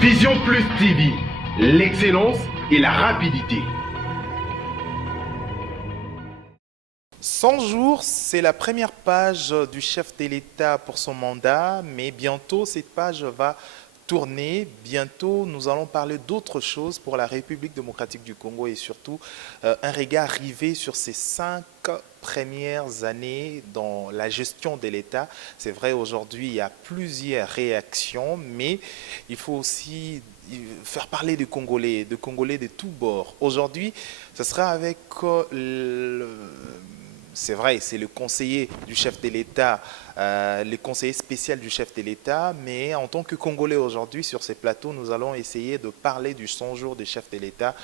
Vision Plus TV, l'excellence et la rapidité. 100 jours, c'est la première page du chef de l'État pour son mandat, mais bientôt cette page va tourner. Bientôt, nous allons parler d'autres choses pour la République démocratique du Congo et surtout un regard rivé sur ces 5 premières années dans la gestion de l'État. C'est vrai, aujourd'hui, il y a plusieurs réactions, mais il faut aussi faire parler de Congolais de tous bords. Aujourd'hui, ce sera avec c'est vrai, c'est le conseiller du chef de l'État, le conseiller spécial du chef de l'État, mais en tant que Congolais aujourd'hui, sur ces plateaux, nous allons essayer de parler du 100 jours du chef de l'État,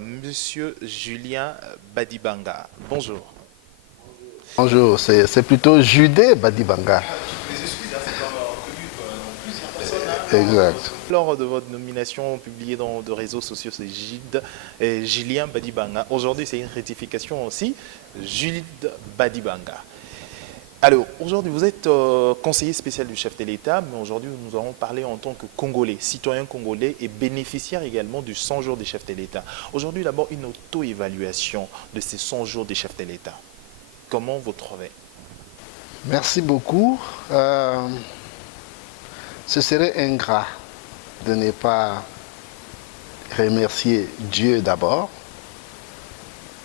Monsieur Julien Badibanga. Bonjour. Bonjour, c'est plutôt Judé Badibanga. Exact. Lors de votre nomination publiée dans les réseaux sociaux, c'est Julien Badibanga. Aujourd'hui, c'est une rectification aussi, Julien Badibanga. Alors, aujourd'hui, vous êtes conseiller spécial du chef de l'État, mais aujourd'hui, nous allons parler en tant que Congolais, citoyen congolais et bénéficiaire également du 100 jours des chefs de l'État. Aujourd'hui, d'abord, une auto-évaluation de ces 100 jours des chefs de l'État. Comment vous trouvez? Merci beaucoup. Ce serait ingrat de ne pas remercier Dieu d'abord,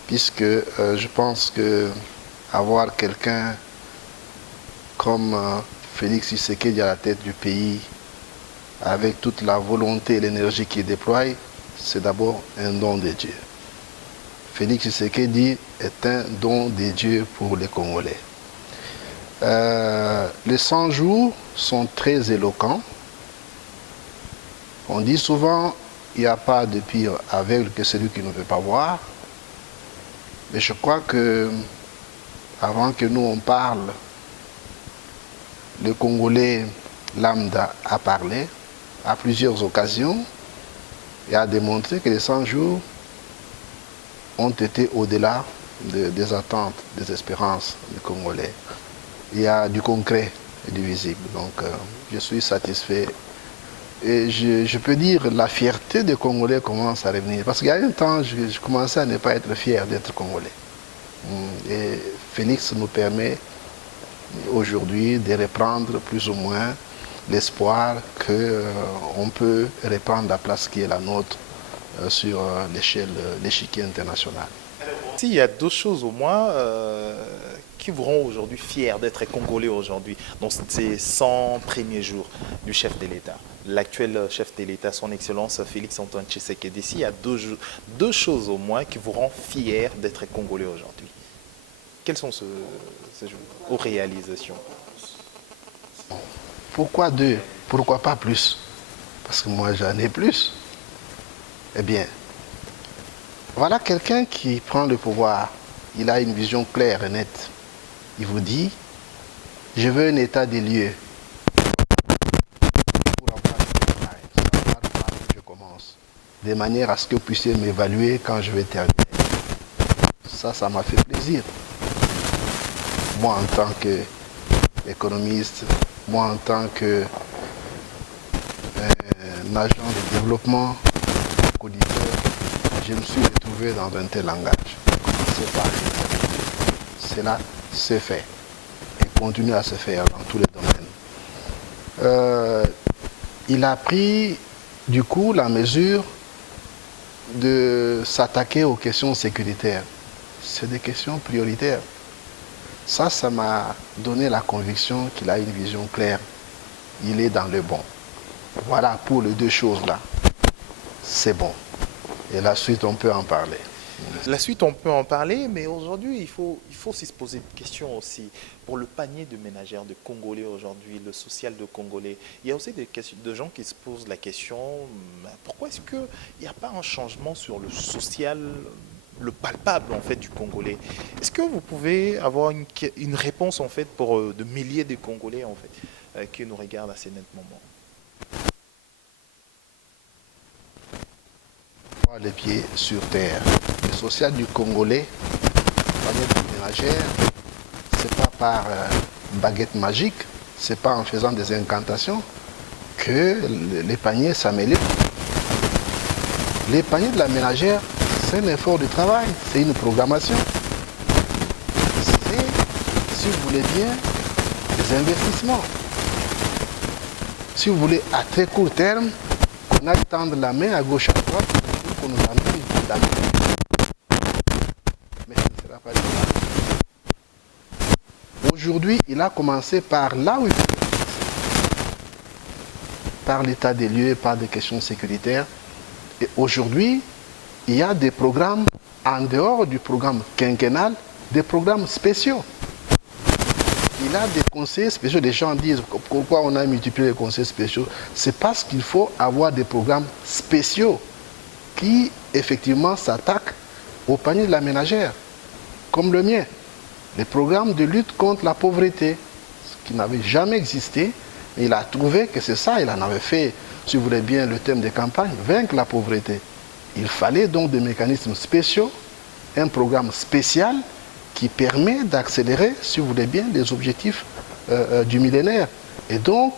puisque je pense que avoir quelqu'un comme Félix Tshisekedi à la tête du pays, avec toute la volonté et l'énergie qu'il déploie, c'est d'abord un don de Dieu. Félix Tshisekedi est un don de Dieu pour les Congolais. Les 100 jours sont très éloquents. On dit souvent, il n'y a pas de pire aveugle que celui qui ne veut pas voir. Mais je crois que, avant que nous on parle, le Congolais lambda a parlé à plusieurs occasions et a démontré que les 100 jours ont été au-delà des attentes, des espérances des Congolais. Il y a du concret et du visible. Donc, je suis satisfait. Et je peux dire la fierté des Congolais commence à revenir. Parce qu'il y a un temps, je commençais à ne pas être fier d'être Congolais. Et Félix nous permet aujourd'hui de reprendre plus ou moins l'espoir qu'on peut reprendre la place qui est la nôtre sur l'échiquier international. S'il y a deux choses au moins qui vous rendent aujourd'hui fiers d'être Congolais aujourd'hui, dans ces 100 premiers jours du chef de l'État, l'actuel chef de l'État, son Excellence Félix-Antoine Tshisekedi, il y a deux choses au moins qui vous rendent fiers d'être Congolais aujourd'hui. Quelles sont ces réalisations? Pourquoi deux? Pourquoi pas plus? Parce que moi j'en ai plus. Eh bien, voilà quelqu'un qui prend le pouvoir. Il a une vision claire et nette. Il vous dit, je veux un état des lieux. Pour savoir par où je commence. De manière à ce que vous puissiez m'évaluer quand je vais terminer. Ça m'a fait plaisir. Moi en tant qu'économiste, moi en tant qu'agent de développement, auditeur, je me suis retrouvé dans un tel langage. Commencer par cela se fait et continue à se faire dans tous les domaines. Il a pris du coup la mesure de s'attaquer aux questions sécuritaires. C'est des questions prioritaires. Ça m'a donné la conviction qu'il a une vision claire. Il est dans le bon. Voilà pour les deux choses-là. C'est bon. Et la suite, on peut en parler. La suite, on peut en parler, mais aujourd'hui, il faut se poser une question aussi. Pour le panier de ménagères de Congolais aujourd'hui, le social de Congolais, il y a aussi des gens qui se posent la question, pourquoi est-ce qu'il n'y a pas un changement sur le social, le palpable en fait du Congolais? Est-ce que vous pouvez avoir une réponse en fait pour de milliers de Congolais en fait qui nous regardent à ces nettement? Les pieds sur terre. Le social du Congolais, panier de ménagère, c'est pas par baguette magique, c'est pas en faisant des incantations que les paniers s'améliorent. Les paniers de la ménagère, c'est un effort de travail, c'est une programmation. C'est, si vous voulez bien, des investissements. Si vous voulez, à très court terme, qu'on aille tendre la main à gauche, à droite, pour qu'on nous amène la main. Mais ce ne sera pas le cas. Aujourd'hui, il a commencé par là où il faut commencer. Par l'état des lieux, par des questions sécuritaires. Et aujourd'hui, il y a des programmes, en dehors du programme quinquennal, des programmes spéciaux. Il a des conseils spéciaux. Les gens disent pourquoi on a multiplié les conseils spéciaux. C'est parce qu'il faut avoir des programmes spéciaux qui, effectivement, s'attaquent au panier de la ménagère, comme le mien. Les programmes de lutte contre la pauvreté, ce qui n'avait jamais existé. Il a trouvé que c'est ça, il en avait fait, si vous voulez bien, le thème des campagnes, vaincre la pauvreté. Il fallait donc des mécanismes spéciaux, un programme spécial qui permet d'accélérer, si vous voulez bien, les objectifs du millénaire. Et donc,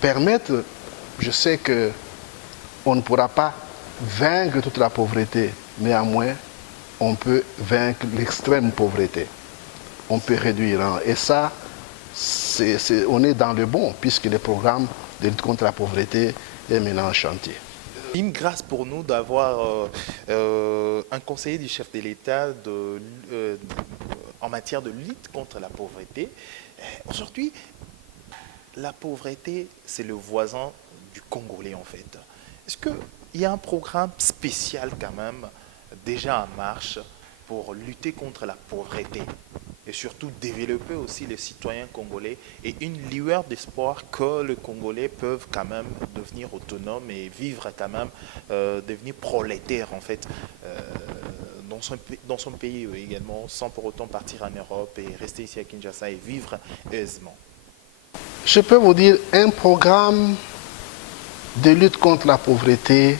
permettre, je sais qu'on ne pourra pas vaincre toute la pauvreté, néanmoins, on peut vaincre l'extrême pauvreté. On peut réduire. Hein. Et ça, on est dans le bon, puisque le programme de lutte contre la pauvreté est maintenant en chantier. Une grâce pour nous d'avoir un conseiller du chef de l'État en matière de lutte contre la pauvreté. Aujourd'hui, la pauvreté, c'est le voisin du Congolais en fait. Est-ce qu'il y a un programme spécial quand même déjà en marche pour lutter contre la pauvreté et surtout développer aussi les citoyens congolais et une lueur d'espoir que les Congolais peuvent quand même devenir autonomes et vivre quand même, devenir prolétaires en fait dans son pays également, sans pour autant partir en Europe et rester ici à Kinshasa et vivre aisément. Je peux vous dire, un programme de lutte contre la pauvreté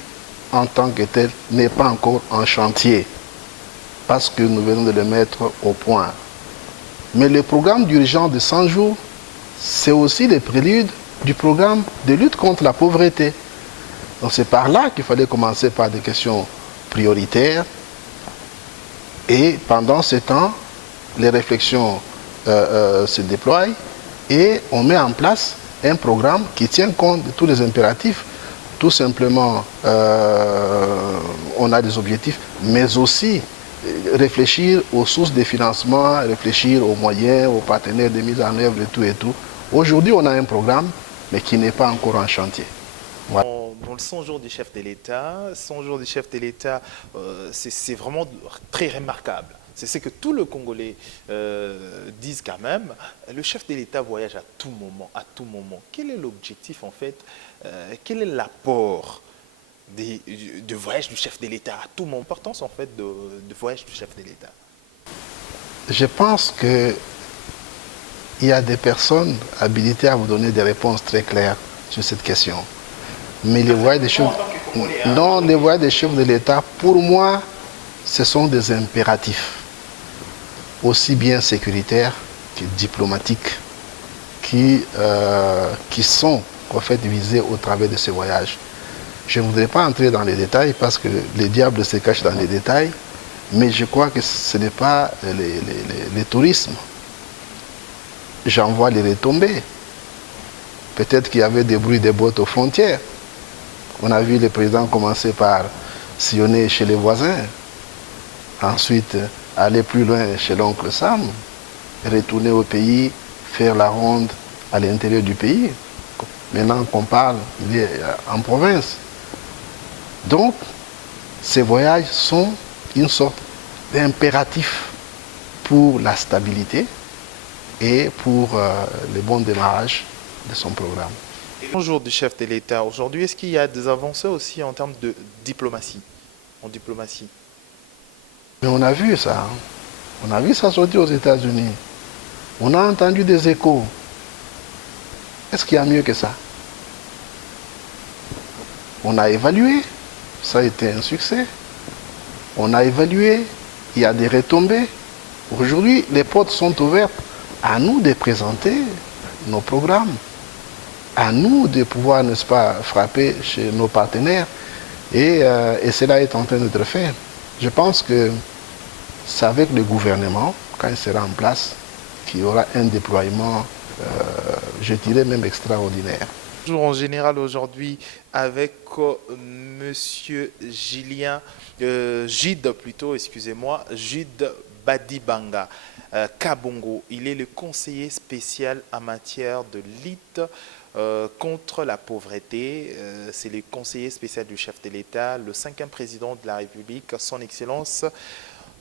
en tant que tel n'est pas encore en chantier parce que nous venons de le mettre au point. Mais le programme d'urgence de 100 jours, c'est aussi le prélude du programme de lutte contre la pauvreté. Donc c'est par là qu'il fallait commencer par des questions prioritaires. Et pendant ce temps, les réflexions se déploient et on met en place un programme qui tient compte de tous les impératifs. Tout simplement, on a des objectifs, mais aussi réfléchir aux sources de financement, réfléchir aux moyens, aux partenaires de mise en œuvre et tout et tout. Aujourd'hui, on a un programme, mais qui n'est pas encore en chantier. Voilà. Dans le 100 jours du chef de l'État, 100 jours du chef de l'État, c'est vraiment très remarquable. C'est ce que tous les Congolais disent quand même. Le chef de l'État voyage à tout moment, à tout moment. Quel est l'objectif en fait? Quel est l'apport de voyage du chef de l'État à tout moment? L'importance en fait de voyage du chef de l'État. Je pense que il y a des personnes habilitées à vous donner des réponses très claires sur cette question. Mais les voyages des chefs, non, les voyages des chefs de l'État, pour moi, ce sont des impératifs, aussi bien sécuritaires que diplomatiques, qui sont en fait visés au travers de ces voyages. Je ne voudrais pas entrer dans les détails parce que les diables se cachent dans les détails, mais je crois que ce n'est pas le tourisme. J'en vois les retombées. Peut-être qu'il y avait des bruits de bottes aux frontières. On a vu le président commencer par sillonner chez les voisins, ensuite aller plus loin chez l'oncle Sam, retourner au pays, faire la ronde à l'intérieur du pays. Maintenant qu'on parle, il est en province. Donc, ces voyages sont une sorte d'impératif pour la stabilité et pour le bon démarrage de son programme. Bonjour du chef de l'État. Aujourd'hui, est-ce qu'il y a des avancées aussi en termes de diplomatie, en diplomatie? Mais on a vu ça. Hein. On a vu ça sortir aux États-Unis. On a entendu des échos. Est-ce qu'il y a mieux que ça? On a évalué. Ça a été un succès. On a évalué. Il y a des retombées. Aujourd'hui, les portes sont ouvertes à nous de présenter nos programmes. à nous de pouvoir, n'est-ce pas, frapper chez nos partenaires. Et cela est en train d'être fait. Je pense que c'est avec le gouvernement, quand il sera en place, qu'il y aura un déploiement, je dirais même extraordinaire. Toujours en général aujourd'hui avec Monsieur Gide plutôt, excusez-moi, Gide Badibanga Kabongo. Il est le conseiller spécial en matière de lutte contre la pauvreté. C'est le conseiller spécial du chef de l'État, le 5e président de la République, son Excellence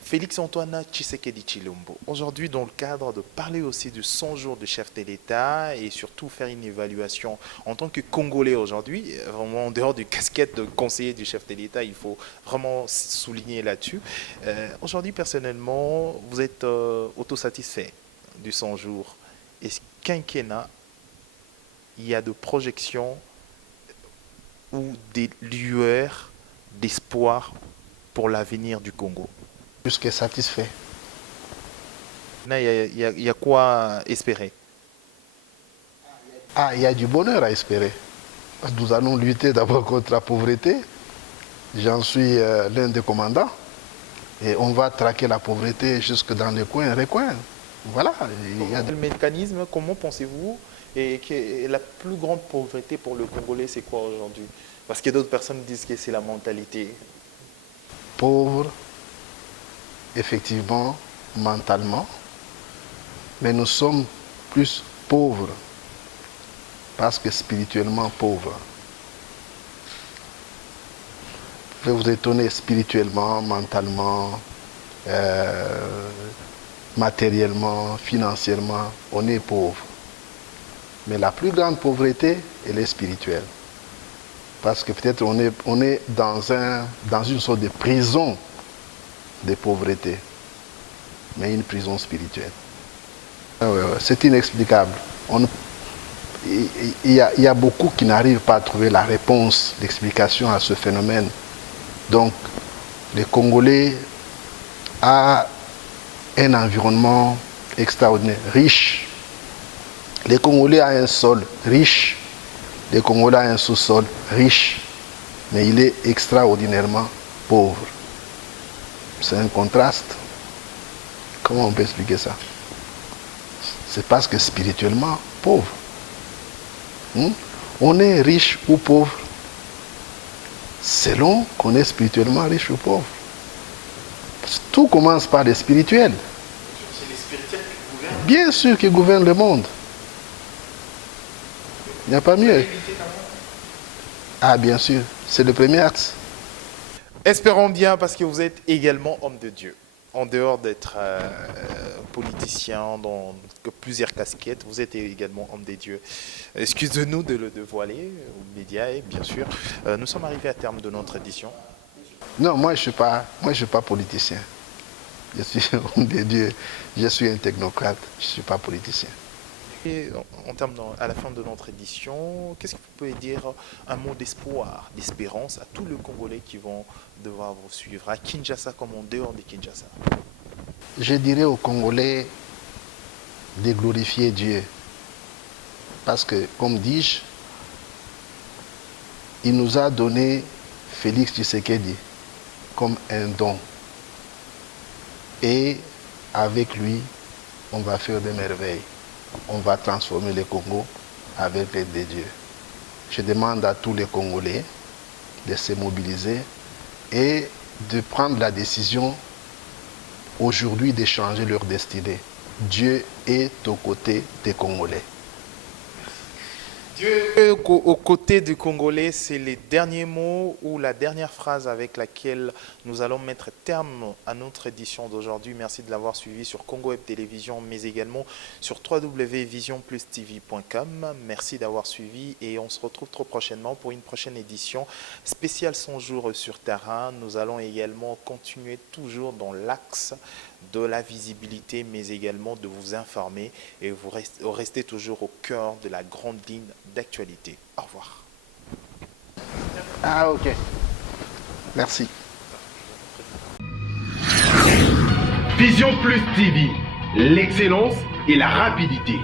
Félix-Antoine Tshisekedi Tshilombo. Aujourd'hui, dans le cadre de parler aussi du 100 jours du chef de l'État et surtout faire une évaluation en tant que Congolais aujourd'hui, vraiment en dehors du casquette de conseiller du chef de l'État, il faut vraiment souligner là-dessus. Aujourd'hui, personnellement, vous êtes autosatisfait du 100 jours. Est-ce quinquennat, il y a de projections ou des lueurs d'espoir pour l'avenir du Congo? Plus que satisfait. Il y a quoi espérer? Ah, il y a du bonheur à espérer. Parce que nous allons lutter d'abord contre la pauvreté. J'en suis l'un des commandants. Et on va traquer la pauvreté jusque dans les coins et les recoins. Voilà. Le mécanisme, comment pensez-vous? Et la plus grande pauvreté pour le Congolais, c'est quoi aujourd'hui? Parce que d'autres personnes disent que c'est la mentalité. Pauvre, effectivement, mentalement, mais nous sommes plus pauvres parce que spirituellement pauvres. Vous pouvez vous étonner spirituellement, mentalement, matériellement, financièrement, on est pauvre. Mais la plus grande pauvreté, elle est spirituelle. Parce que peut-être on est dans une sorte de prison de pauvreté, mais une prison spirituelle. C'est inexplicable. Il y a beaucoup qui n'arrivent pas à trouver la réponse, l'explication à ce phénomène. Donc, les Congolais ont un environnement extraordinaire, riche. Les Congolais ont un sol riche. Les Congolais ont un sous-sol riche. Mais il est extraordinairement pauvre. C'est un contraste. Comment on peut expliquer ça? C'est parce que spirituellement pauvre. On est riche ou pauvre selon qu'on est spirituellement riche ou pauvre. Tout commence par le spirituel. C'est les spirituels qui gouvernent. Bien sûr qui gouvernent le monde. Il n'y a pas mieux. Ah bien sûr, c'est le premier axe. Espérons bien, parce que vous êtes également homme de Dieu. En dehors d'être politicien dans plusieurs casquettes, vous êtes également homme des dieux. Excusez-nous de le dévoiler aux médias et bien sûr, nous sommes arrivés à terme de notre édition. Non, moi je suis pas politicien. Je suis homme de Dieu, je suis un technocrate, je ne suis pas politicien. Et à la fin de notre édition, qu'est-ce que vous pouvez dire, un mot d'espoir, d'espérance à tous les Congolais qui vont devoir vous suivre, à Kinshasa comme en dehors de Kinshasa? Je dirais aux Congolais de glorifier Dieu. Parce que, comme dis-je, il nous a donné Félix Tshisekedi comme un don. Et avec lui, on va faire des merveilles. On va transformer le Congo avec l'aide de Dieu. Je demande à tous les Congolais de se mobiliser et de prendre la décision aujourd'hui de changer leur destinée. Dieu est aux côtés des Congolais. Dieu aux côtés du Congolais, c'est les derniers mots ou la dernière phrase avec laquelle nous allons mettre terme à notre édition d'aujourd'hui. Merci de l'avoir suivi sur Congo Web Télévision, mais également sur www.visionplustv.com. Merci d'avoir suivi et on se retrouve trop prochainement pour une prochaine édition spéciale 100 jours sur terrain. Nous allons également continuer toujours dans l'axe de la visibilité, mais également de vous informer et vous restez toujours au cœur de la grande ligne d'actualité. Au revoir. Ah ok. Merci. Vision Plus TV, l'excellence et la rapidité.